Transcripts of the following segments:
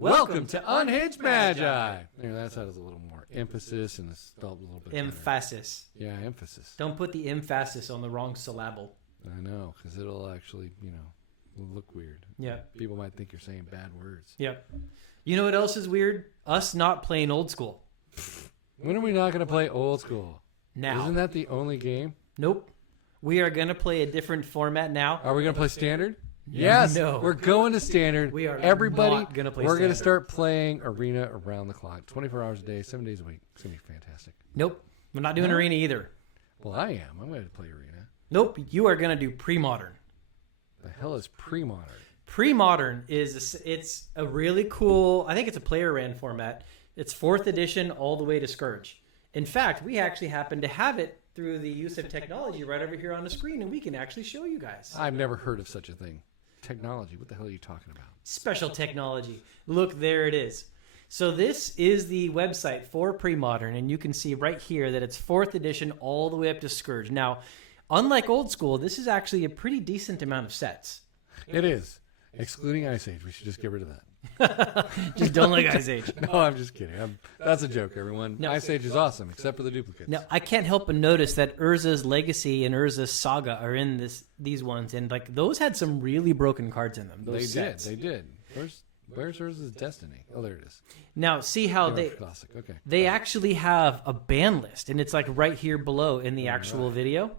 Welcome to Unhinged Magi. Yeah, that has a little more emphasis and it's spelled a little bit Emphasis. better. Yeah, emphasis. Don't put the emphasis on the wrong syllable. I know, because it'll actually, look weird. Yeah. People might think you're saying bad words. Yep. You know what else is weird? Us not playing old school. When are we not going to play old school? Now. Isn't that the only game? Nope. We are going to play a different format now. Are we going to play standard? Yes, No. We're going to standard. We are Everybody, not gonna play we're going to standard. start playing arena around the clock, 24 hours a day, 7 days a week. It's going to be fantastic. Nope. We're not doing arena either. Well, I am. I'm going to play arena. Nope. You are going to do pre-modern. The hell is pre-modern? Pre-modern it's a really cool, I think it's a player ran format. It's 4th edition all the way to Scourge. In fact, we actually happen to have it through the use of technology right over here on the screen, and we can actually show you guys. I've never heard of such a thing. Technology. What the hell are you talking about? Special technology. Look, there it is. So this is the website for pre-modern, and you can see right here that it's 4th edition all the way up to Scourge. Now, unlike old school, this is actually a pretty decent amount of sets. It is. Excluding Ice Age. We should just get rid of that. Just don't like Ice Age. No, I'm just kidding. That's a joke, everyone. No. Ice Age is awesome, except for the duplicates. Now, I can't help but notice that Urza's Legacy and Urza's Saga are in these ones, and like those had some really broken cards in them. Those sets. They did. Where's Urza's Destiny? Oh, there it is. Now, see how Classic. Okay. they actually have a ban list, and it's like right here below in the actual video.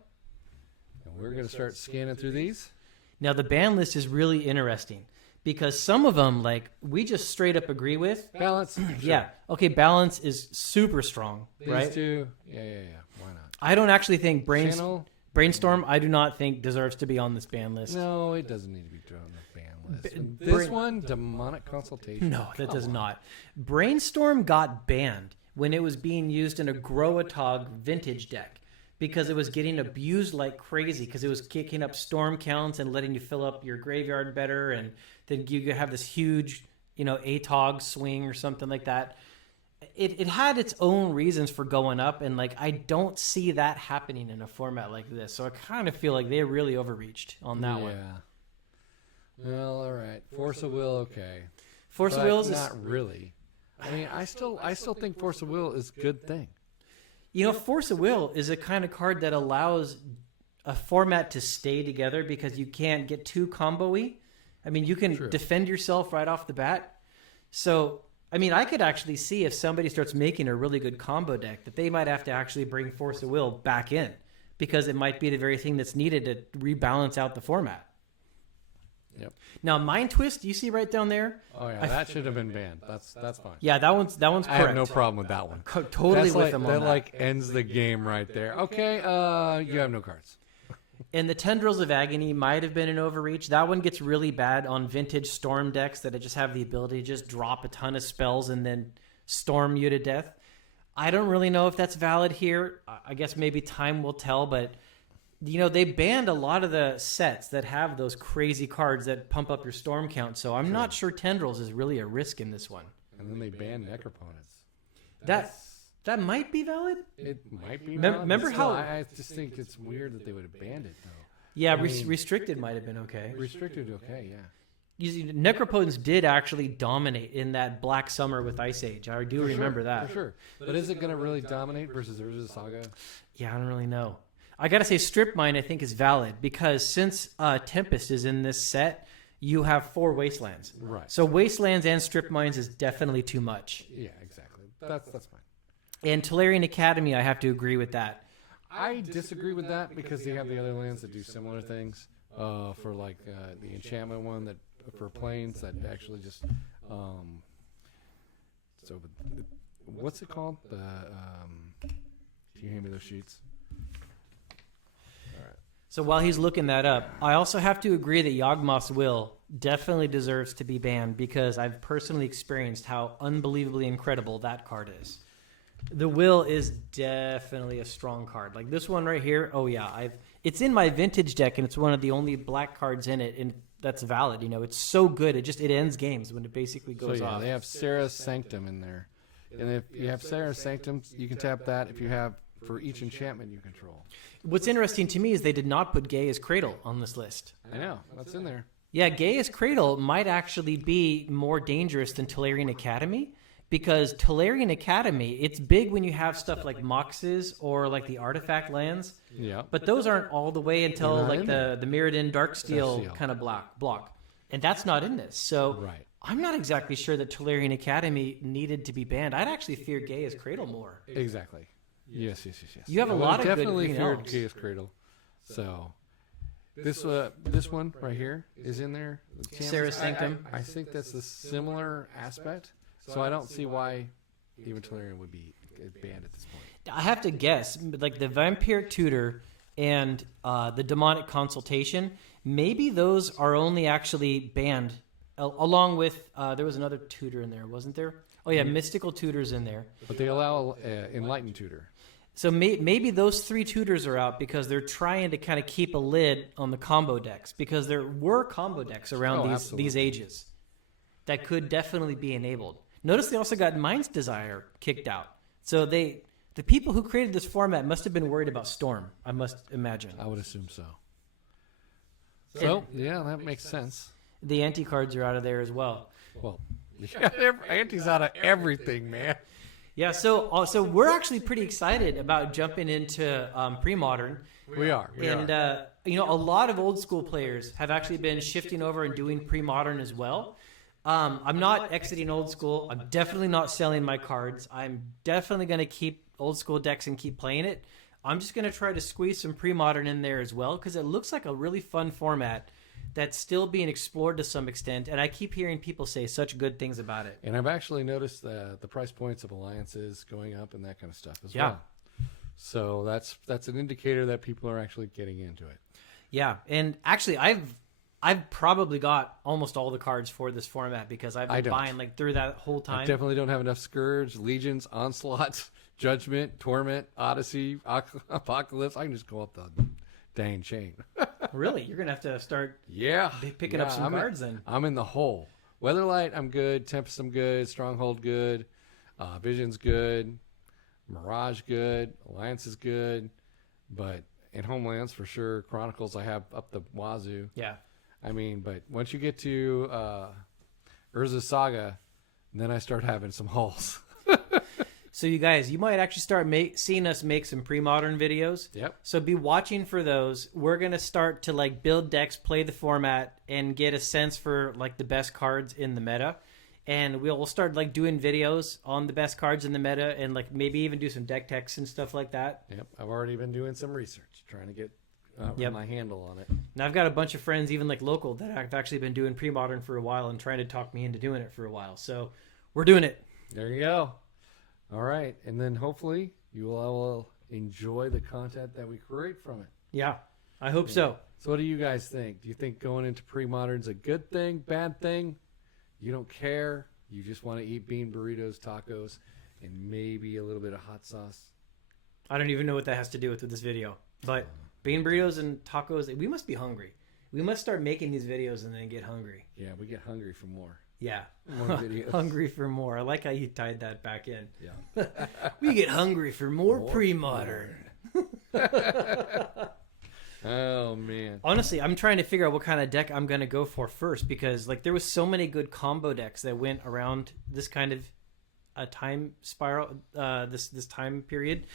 And we're going to start scanning through these. Now, the ban list is really interesting because some of them, like, we just straight up agree with. Balance. Sure. Yeah. Okay, balance is super strong, These right? two. Yeah. Why not? I don't actually think Channel. Brainstorm, I do not think deserves to be on this ban list. No, it doesn't need to be thrown on the ban list. And Brain- this one, Demonic Consultation. No, that does not. Brainstorm got banned when it was being used in a Groatog vintage deck because it was getting abused like crazy because it was kicking up storm counts and letting you fill up your graveyard better, and then you could have this huge, ATOG swing or something like that. It had its own reasons for going up, and like I don't see that happening in a format like this. So I kind of feel like they really overreached on that one. Yeah. Well, all right. Force of Will, okay. Force of But Wills is not really. I mean, I still think Force of Will is a good thing. Force of Will is a kind of card that allows a format to stay together because you can't get too combo-y. I mean, you can defend yourself right off the bat. So, I mean, I could actually see if somebody starts making a really good combo deck that they might have to actually bring Force of Will back in because it might be the very thing that's needed to rebalance out the format. Yep. Now, Mind Twist, you see right down there? Oh yeah, that should have been banned. That's fine. Yeah, that one's correct. I have no problem with that one. Totally That's with like, them on that that. like ends the game right there. Okay, you have no cards. And the Tendrils of Agony might have been an overreach. That one gets really bad on vintage Storm decks that just have the ability to just drop a ton of spells and then storm you to death. I don't really know if that's valid here. I guess maybe time will tell, but they banned a lot of the sets that have those crazy cards that pump up your storm count. So I'm not sure Tendrils is really a risk in this one. And then they banned Necroponents. That might be valid. It might be. Remember valid, how- I just think it's weird that they would have banned it though. Yeah, I mean, restricted might have been okay. Restricted, okay, yeah. You see, Necropotence did actually dominate in that Black Summer with Ice Age. I do remember that. For sure. But is it going to really dominate versus Urza Saga? Yeah, I don't really know. I got to say Strip Mine I think is valid because since Tempest is in this set, you have 4 Wastelands. Right. So Wastelands and Strip Mines is definitely too much. Yeah, exactly. That's fine. And Tolarian Academy, I have to agree with that. I disagree with that because they have the other lands that do similar things. For like the enchantment one that for planes that actually just what's it called? Can you hand me those sheets? All right. So while he's looking that up, I also have to agree that Yawgmoth's Will definitely deserves to be banned because I've personally experienced how unbelievably incredible that card is. The Will is definitely a strong card. Like this one right here, oh yeah, it's in my vintage deck and it's one of the only black cards in it, and that's valid. It's so good. It ends games when it basically goes So yeah, off. they have Sarah's Sanctum in there. And if you have Sarah's Sanctum, you can tap that if you have for each enchantment you control. What's interesting to me is they did not put Gaia's Cradle on this list. I know. That's in there. Yeah, Gaia's Cradle might actually be more dangerous than Tolarian Academy, because Tolarian Academy, it's big when you have stuff like Moxes or like the artifact lands, Yeah. but those aren't all the way until They're not like in the Mirrodin Darksteel Darksteel. kind of block. And that's not in this. So Right. I'm not exactly sure that Tolarian Academy needed to be banned. I'd actually fear Gaia's Cradle more. Exactly. Yes. You have a I lot would've of good definitely green feared elves. Gaia's Cradle. So this one right here is in there. Sarah Sanctum. I think that's a similar aspect. So I don't see why even Tolarian would be banned at this point. I have to guess, like the Vampiric Tutor and the Demonic Consultation, maybe those are only actually banned along with, there was another tutor in there, wasn't there? Oh yeah, Mystical Tutor's in there. But they allow Enlightened Tutor. So maybe those 3 tutors are out because they're trying to kind of keep a lid on the combo decks, because there were combo decks around these absolutely. ages that could definitely be enabled. Notice they also got Mind's Desire kicked out. So the people who created this format must have been worried about Storm, I must imagine. I would assume so. So yeah, that makes sense. The anti-cards are out of there as well. Well, yeah, Anti's out of everything, man. Yeah, so we're actually pretty excited about jumping into pre-modern. We are. And a lot of old school players have actually been shifting over and doing pre-modern as well. I'm not exiting old school. I'm definitely not selling my cards. I'm definitely going to keep old school decks and keep playing it. I'm just going to try to squeeze some pre-modern in there as well, because it looks like a really fun format that's still being explored to some extent, and I keep hearing people say such good things about it. And I've actually noticed the price points of alliances going up and that kind of stuff as Yeah. well. So that's an indicator that people are actually getting into it. Yeah, and actually, I've probably got almost all the cards for this format because I've I been don't. buying like through that whole I time. definitely don't have enough Scourge, Legions, Onslaught, Judgment, Torment, Odyssey, Apocalypse. I can just go up the dang chain. Really, you're gonna have to start Yeah. picking up some I'm cards then. I'm in the hole. Weatherlight, I'm good. Tempest, I'm good. Stronghold, good. Vision's good. Mirage, good. Alliance is good. But in Homelands, for sure. Chronicles, I have up the wazoo. Yeah. I mean, but once you get to Urza Saga, then I start having some holes. So you guys, you might actually start seeing us make some pre-modern videos. Yep. So be watching for those. We're gonna start to like build decks, play the format, and get a sense for like the best cards in the meta. And we'll start like doing videos on the best cards in the meta, and like maybe even do some deck techs and stuff like that. Yep. I've already been doing some research, trying to get my handle on it. And I've got a bunch of friends, even like local, that I've actually been doing pre-modern for a while and trying to talk me into doing it for a while. So we're doing it. There you go. All right. And then hopefully you will enjoy the content that we create from it. Yeah, I hope so. So what do you guys think? Do you think going into pre-modern's a good thing, bad thing? You don't care. You just want to eat bean burritos, tacos, and maybe a little bit of hot sauce. I don't even know what that has to do with this video. But bean burritos and tacos, we must be hungry. We must start making these videos and then get hungry. Yeah, we get hungry for more. Yeah. More videos. Hungry for more. I like how you tied that back in. Yeah. We get hungry for more pre-modern. Oh, man. Honestly, I'm trying to figure out what kind of deck I'm going to go for first, because like there was so many good combo decks that went around this kind of a time spiral, this time period.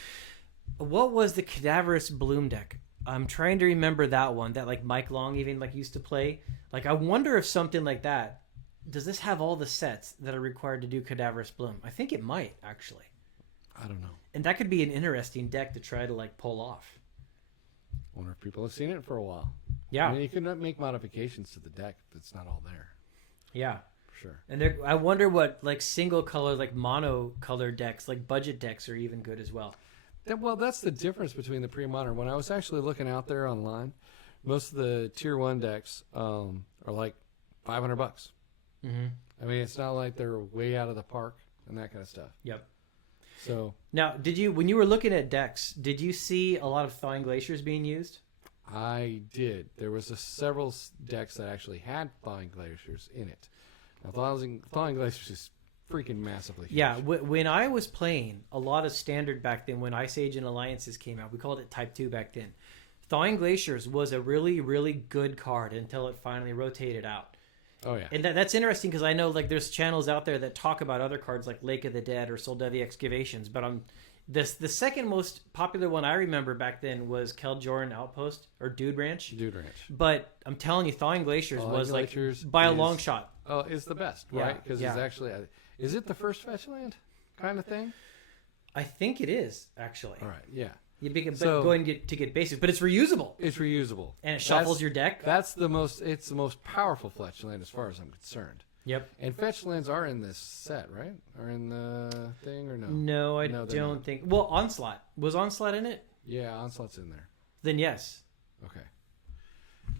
What was the Cadaverous Bloom deck? I'm trying to remember that one that like Mike Long even like used to play. Like I wonder if something like that, does this have all the sets that are required to do Cadaverous Bloom? I think it might actually. I don't know. And that could be an interesting deck to try to like pull off. Wonder if people have seen it for a while. Yeah. I mean, you can make modifications to the deck if it's not all there. Yeah. For sure. And I wonder what like single color, like mono color decks, like budget decks are even good as well. Well, that's the difference between the pre-modern. When I was actually looking out there online, most of the tier 1 decks are like $500. Mm-hmm. I mean, it's not like they're way out of the park and that kind of stuff. Yep. So Now, when you were looking at decks, did you see a lot of Thawing Glaciers being used? I did. There was several decks that actually had Thawing Glaciers in it. Now, Thawing Glaciers is freaking massively huge. Yeah, when I was playing a lot of Standard back then, when Ice Age and Alliances came out, we called it Type 2 back then. Thawing Glaciers was a really, really good card until it finally rotated out. Oh yeah. And that's interesting because I know like there's channels out there that talk about other cards like Lake of the Dead or Soldevi Excavations, but the second most popular one I remember back then was Keljoran Outpost or Dude Ranch. Dude Ranch. But I'm telling you, Thawing Glaciers was Glaciers like by a long shot. Oh, it's the best, Yeah, right? Because it's actually, is it the first fetch land kind of thing? I think it is actually. All right, yeah. You going to get basics, but it's reusable. It's reusable, And it shuffles your deck. That's the most. It's the most powerful fetch land as far as I'm concerned. Yep. And fetch lands are in this set, right? Are in the thing or no? No, I don't think. Well, Onslaught was Onslaught in it. Yeah, Onslaught's in there. Then yes. Okay.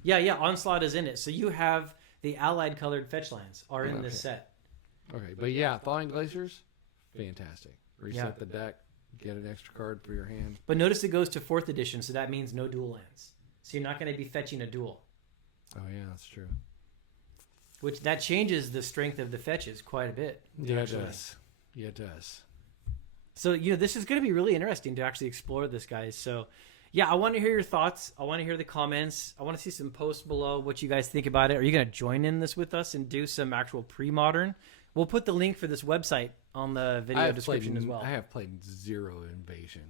Yeah, Onslaught is in it. So you have the allied colored fetch lands are in this set. Okay, but yeah, Thawing Glaciers, fantastic. Reset Yeah. the deck, get an extra card for your hand. But notice it goes to 4th edition, so that means no dual lands. So you're not going to be fetching a dual. Oh yeah, that's true. Which that changes the strength of the fetches quite a bit. Yeah, actually. it does. Yeah, it does. So, this is going to be really interesting to actually explore this, guys. So, yeah, I want to hear your thoughts. I want to hear the comments. I want to see some posts below what you guys think about it. Are you going to join in this with us and do some actual pre-modern? We'll put the link for this website on the video description as well. I have played zero Invasion.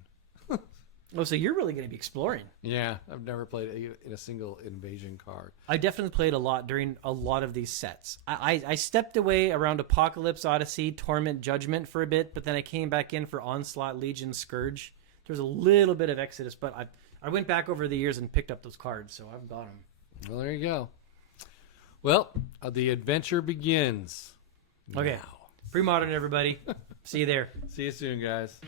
Oh, so you're really going to be exploring. Yeah, I've never played in a single Invasion card. I definitely played a lot during a lot of these sets. I stepped away around Apocalypse, Odyssey, Torment, Judgment for a bit, but then I came back in for Onslaught, Legion, Scourge. There was a little bit of Exodus, but I went back over the years and picked up those cards, so I've got them. Well, there you go. Well, the adventure begins. Okay. Now. Pre-modern, everybody. See you there. See you soon, guys.